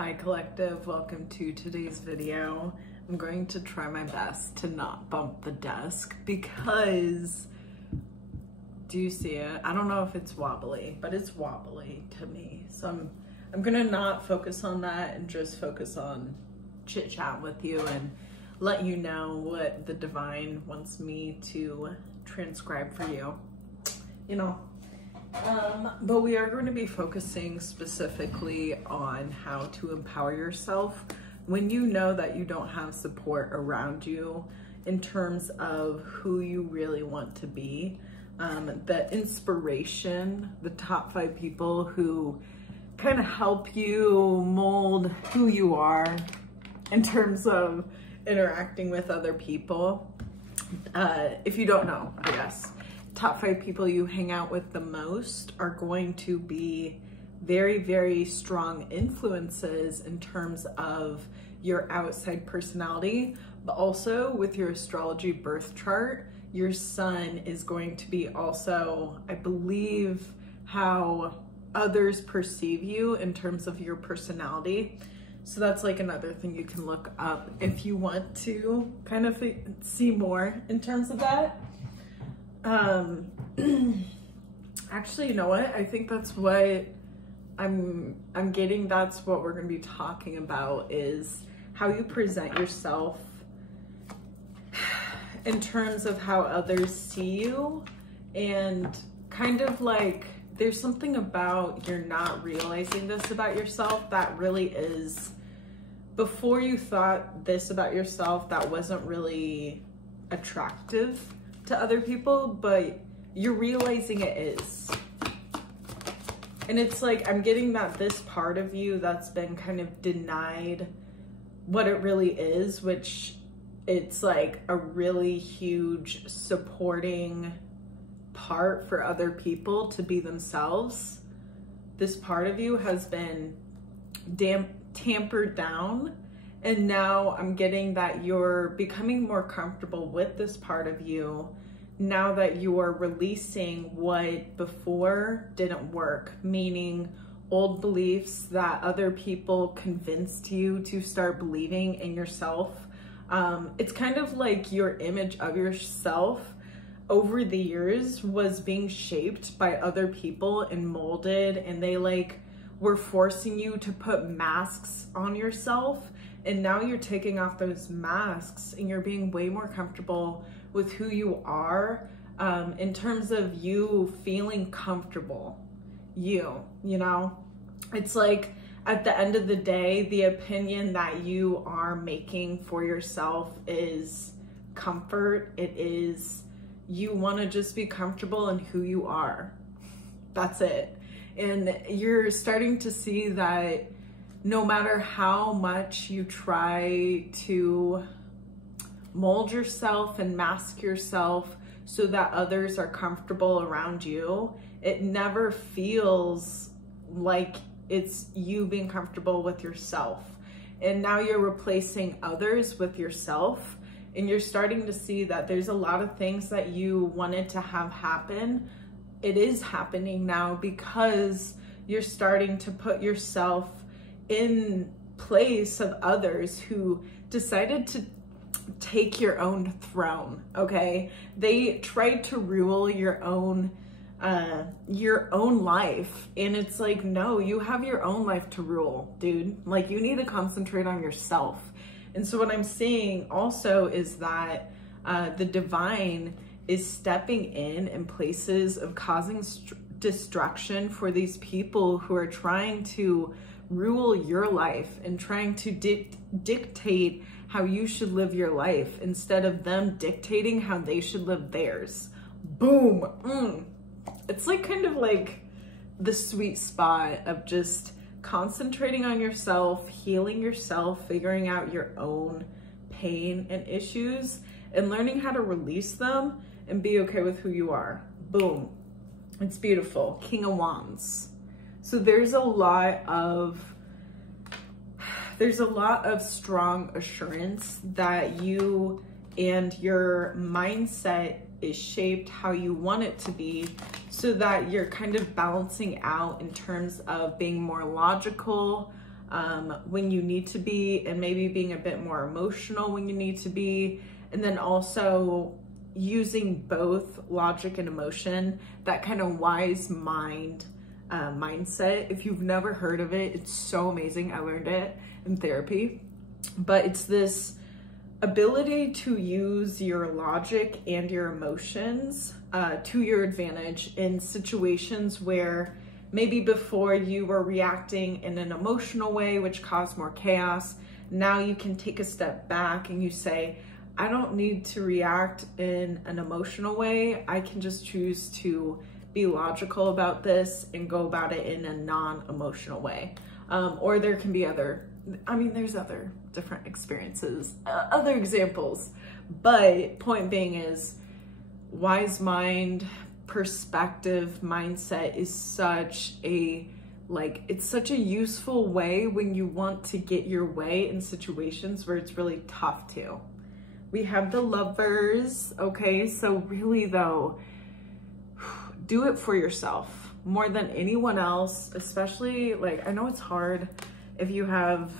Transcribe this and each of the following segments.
Hi Collective, welcome to today's video. I'm going to try my best to not bump the desk because, do you see it? I don't know if it's wobbly, but it's wobbly to me. So I'm gonna not focus on that and just focus on chit chat with you and let you know what the divine wants me to transcribe for you, you know. But we are going to be focusing specifically on how to empower yourself when you know that you don't have support around you in terms of who you really want to be. The inspiration, the top 5 people who kind of help you mold who you are in terms of interacting with other people. If you don't know, I guess. Top 5 people you hang out with the most are going to be very, very strong influences in terms of your outside personality, but also with your astrology birth chart, your sun is going to be also, I believe, how others perceive you in terms of your personality. So that's like another thing you can look up if you want to kind of see more in terms of that. Actually, you know what? I think that's what I'm getting. That's what we're going to be talking about, is how you present yourself in terms of how others see you. And kind of like, there's something about you're not realizing this about yourself that really is, before you thought this about yourself that wasn't really attractive to other people, but you're realizing it is. And it's like, I'm getting that this part of you that's been kind of denied what it really is, which it's like a really huge supporting part for other people to be themselves. This part of you has been tampered down. And now I'm getting that you're becoming more comfortable with this part of you now that you are releasing what before didn't work, meaning old beliefs that other people convinced you to start believing in yourself. It's kind of like your image of yourself over the years was being shaped by other people and molded, and they like were forcing you to put masks on yourself. And now you're taking off those masks and you're being way more comfortable with who you are, in terms of you feeling comfortable. You know, it's like at the end of the day, the opinion that you are making for yourself is comfort. It is, you want to just be comfortable in who you are. That's it. And you're starting to see that no matter how much you try to mold yourself and mask yourself so that others are comfortable around you, it never feels like it's you being comfortable with yourself. And now you're replacing others with yourself, and you're starting to see that there's a lot of things that you wanted to have happen. It is happening now because you're starting to put yourself in place of others who decided to take your own throne, okay? They tried to rule your own life, and it's like, no, you have your own life to rule, dude. Like, you need to concentrate on yourself. And so what I'm seeing also is that the divine is stepping in places of causing destruction for these people who are trying to rule your life and trying to dictate how you should live your life instead of them dictating how they should live theirs. Boom. It's like kind of like the sweet spot of just concentrating on yourself, healing yourself, figuring out your own pain and issues, and learning how to release them and be okay with who you are. Boom. It's beautiful. King of Wands. So there's a lot of strong assurance that you and your mindset is shaped how you want it to be, so that you're kind of balancing out in terms of being more logical, when you need to be, and maybe being a bit more emotional when you need to be, and then also using both logic and emotion, that kind of wise mind mindset. If you've never heard of it, it's so amazing. I learned it in therapy, but it's this ability to use your logic and your emotions to your advantage in situations where maybe before you were reacting in an emotional way, which caused more chaos. Now you can take a step back and you say, I don't need to react in an emotional way. I can just choose to be logical about this and go about it in a non-emotional way. Or there can be there's other different experiences, other examples. But point being is, wise mind, perspective, mindset is such a, it's such a useful way when you want to get your way in situations where it's really tough to. We have the Lovers, okay? So really though, do it for yourself more than anyone else, especially I know it's hard if you have,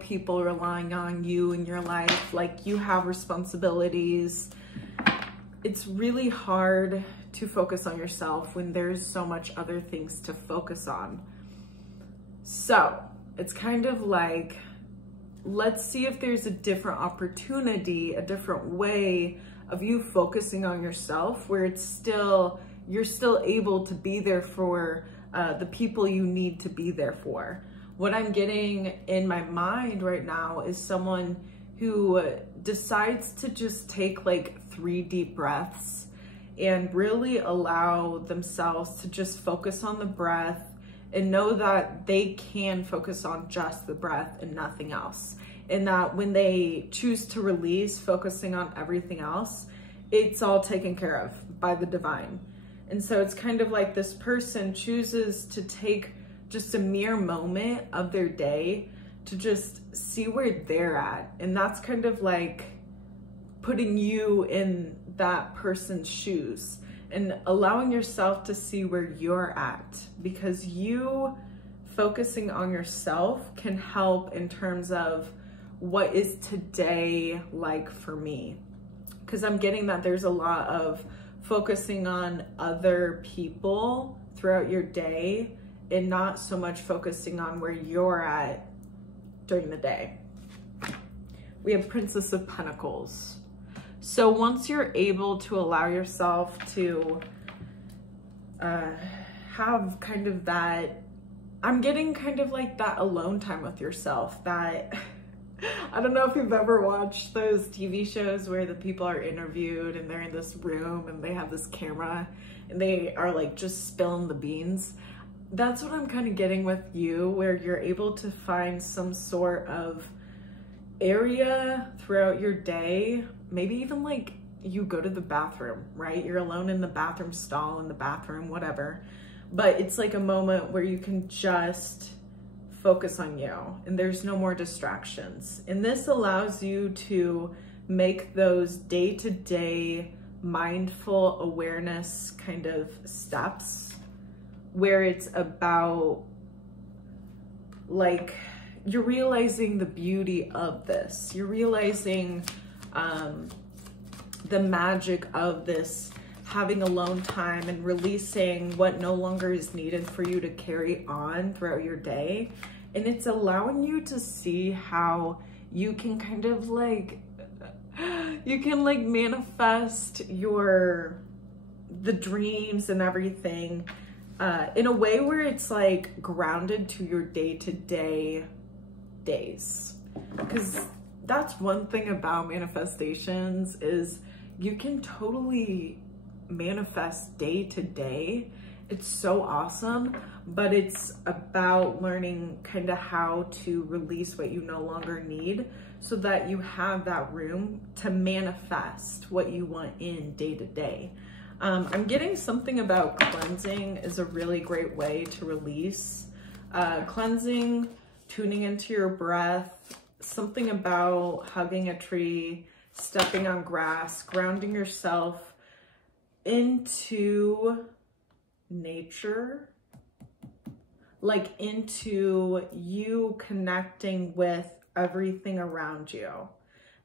people relying on you in your life, you have responsibilities. It's really hard to focus on yourself when there's so much other things to focus on. So it's kind of let's see if there's a different opportunity, a different way of you focusing on yourself where you're still able to be there for the people you need to be there for. What I'm getting in my mind right now is someone who decides to just take 3 deep breaths and really allow themselves to just focus on the breath and know that they can focus on just the breath and nothing else. And that when they choose to release, focusing on everything else, it's all taken care of by the divine. And so it's kind of like this person chooses to take just a mere moment of their day to just see where they're at. And that's kind of putting you in that person's shoes and allowing yourself to see where you're at, because you focusing on yourself can help in terms of what is today like for me. Because I'm getting that there's a lot of focusing on other people throughout your day and not so much focusing on where you're at during the day. We have Princess of Pentacles. So once you're able to allow yourself to have kind of that, I'm getting kind of that alone time with yourself, that I don't know if you've ever watched those TV shows where the people are interviewed and they're in this room and they have this camera and they are just spilling the beans. That's what I'm kind of getting with you, where you're able to find some sort of area throughout your day. Maybe even you go to the bathroom, right? You're alone in the bathroom stall, in the bathroom, whatever. But it's a moment where you can just focus on you and there's no more distractions. And this allows you to make those day-to-day mindful awareness kind of steps where it's about you're realizing the beauty of this. You're realizing the magic of this, having alone time and releasing what no longer is needed for you to carry on throughout your day. And it's allowing you to see how you can kind of you can manifest the dreams and everything in a way where it's grounded to your day-to-day days. Because that's one thing about manifestations, is you can totally manifest day to day. It's so awesome, but it's about learning kind of how to release what you no longer need so that you have that room to manifest what you want in day to day. I'm getting something about cleansing is a really great way to release. Cleansing, tuning into your breath, something about hugging a tree, stepping on grass, grounding yourself into nature, like into you connecting with everything around you.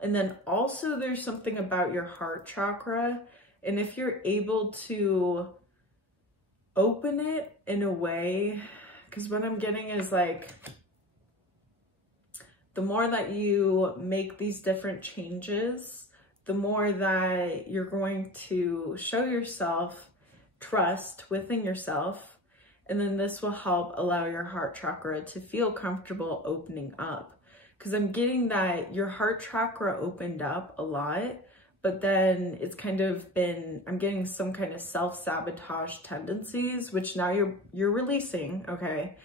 And then also there's something about your heart chakra. And if you're able to open it in a way, because what I'm getting is like, the more that you make these different changes, the more that you're going to show yourself trust within yourself. And then this will help allow your heart chakra to feel comfortable opening up. Because I'm getting that your heart chakra opened up a lot, but then it's kind of been, I'm getting some kind of self-sabotage tendencies, which now you're releasing, okay?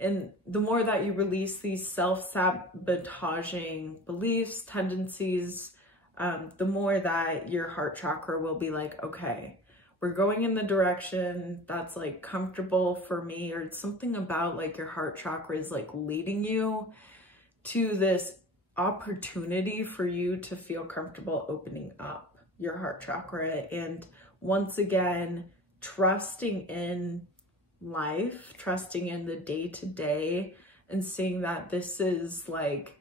And the more that you release these self-sabotaging beliefs, tendencies, the more that your heart chakra will be like, okay, we're going in the direction that's like comfortable for me, or it's something about like your heart chakra is like leading you to this opportunity for you to feel comfortable opening up your heart chakra. And once again, trusting in life, trusting in the day-to-day, and seeing that this is like,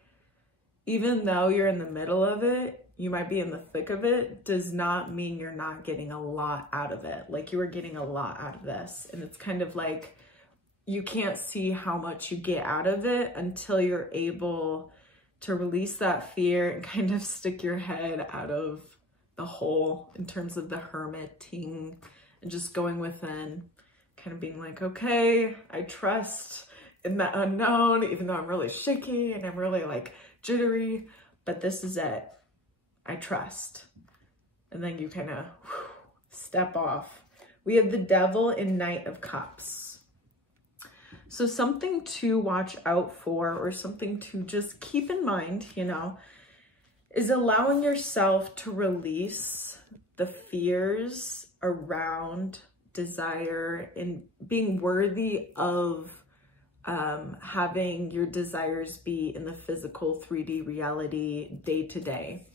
even though you're in the middle of it, you might be in the thick of it, does not mean you're not getting a lot out of it. Like you are getting a lot out of this. And it's kind of like, you can't see how much you get out of it until you're able to release that fear and kind of stick your head out of the hole in terms of the hermiting and just going within, kind of being like, okay, I trust in the unknown, even though I'm really shaky and I'm really like jittery, but this is it. I trust. And then you kind of step off. We have the Devil and Knight of Cups. So something to watch out for, or something to just keep in mind, you know, is allowing yourself to release the fears around desire and being worthy of having your desires be in the physical 3D reality day to day.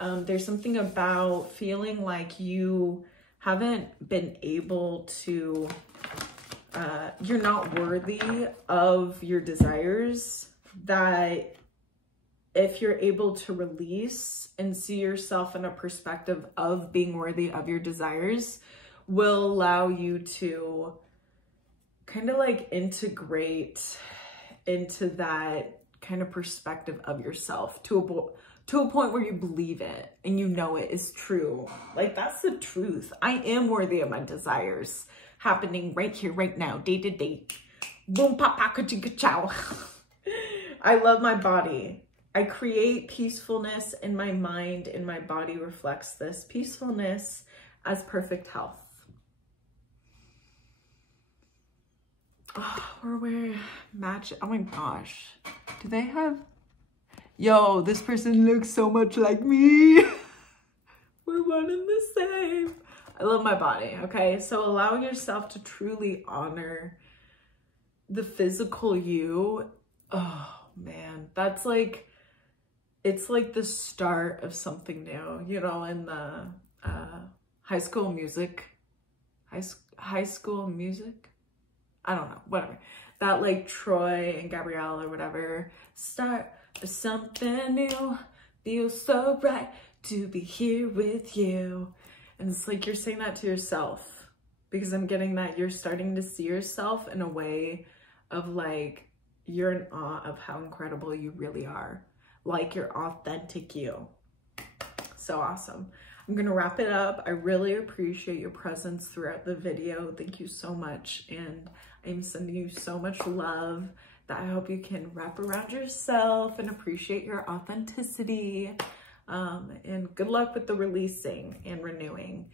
There's something about feeling like you haven't been able to, you're not worthy of your desires, that if you're able to release and see yourself in a perspective of being worthy of your desires, will allow you to kind of like integrate into that kind of perspective of yourself to a point where you believe it and you know it is true. Like, that's the truth. I am worthy of my desires, happening right here, right now, day to day. Boom, pop, pop, ka chow. I love my body. I create peacefulness in my mind, and my body reflects this peacefulness as perfect health. Oh, we're wearing match. Oh my gosh. Do they have? Yo, this person looks so much like me. We're one and the same. I love my body, okay? So allowing yourself to truly honor the physical you, oh man, that's like, it's like the start of something new, you know, in the High School Music, I don't know, whatever. That like Troy and Gabrielle or whatever, start something new, feels so right to be here with you. And it's like you're saying that to yourself, because I'm getting that you're starting to see yourself in a way of like, you're in awe of how incredible you really are. Like your authentic you. So awesome. I'm gonna wrap it up. I really appreciate your presence throughout the video. Thank you so much. And I'm sending you so much love that I hope you can wrap around yourself and appreciate your authenticity. And good luck with the releasing and renewing.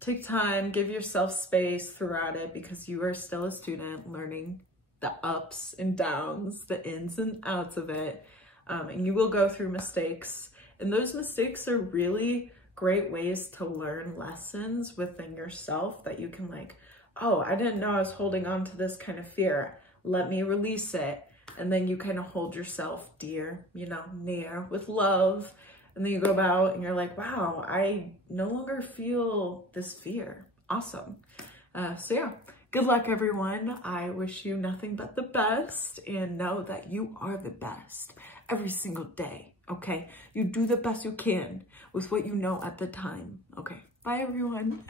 Take time, give yourself space throughout it, because you are still a student learning the ups and downs, the ins and outs of it. And you will go through mistakes. And those mistakes are really great ways to learn lessons within yourself that you can like, oh, I didn't know I was holding on to this kind of fear. Let me release it. And then you kind of hold yourself dear, you know, near with love. And then you go about and you're like, wow, I no longer feel this fear. Awesome. So yeah, Good luck, everyone. I wish you nothing but the best, and know that you are the best every single day, okay? You do the best you can with what you know at the time, okay? Bye, everyone.